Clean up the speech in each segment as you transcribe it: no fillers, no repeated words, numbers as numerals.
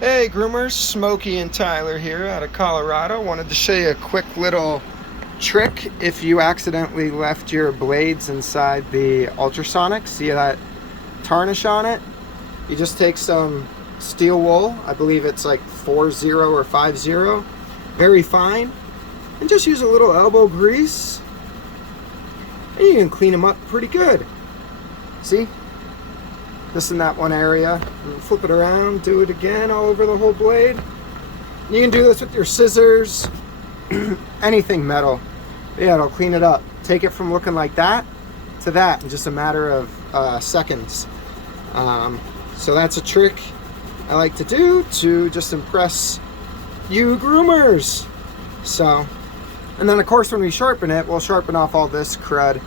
Hey groomers, Smokey and Tyler here out of Colorado. Wanted to show you a quick little trick if you accidentally left your blades inside the ultrasonic. See that tarnish on it? You just take some steel wool, I believe it's like 40 or 50, very fine, and just use a little elbow grease and you can clean them up pretty good. See? Just in that one area. Flip it around, do it again all over the whole blade. You can do this with your scissors, anything metal. Yeah, it'll clean it up. Take it from looking like that to that in just a matter of seconds. So that's a trick I like to do to just impress you groomers. So, and then of course when we sharpen it, we'll sharpen off all this crud.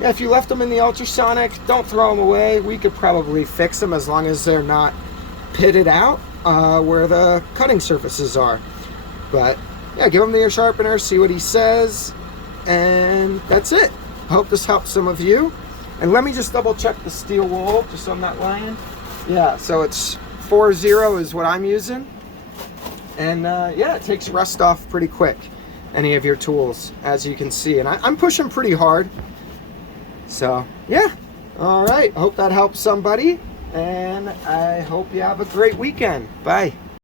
Yeah, if you left them in the ultrasonic, don't throw them away. We could probably fix them as long as they're not pitted out where the cutting surfaces are. But yeah, give them to your sharpener, see what he says, and that's it. I hope this helps some of you. And let me just double check the steel wool, just so I'm not lying. Yeah, so it's 40 is what I'm using. And yeah, it takes rust off pretty quick, any of your tools, as you can see. And I'm pushing pretty hard. So yeah, all right, I hope that helps somebody, and I hope you have a great weekend. Bye.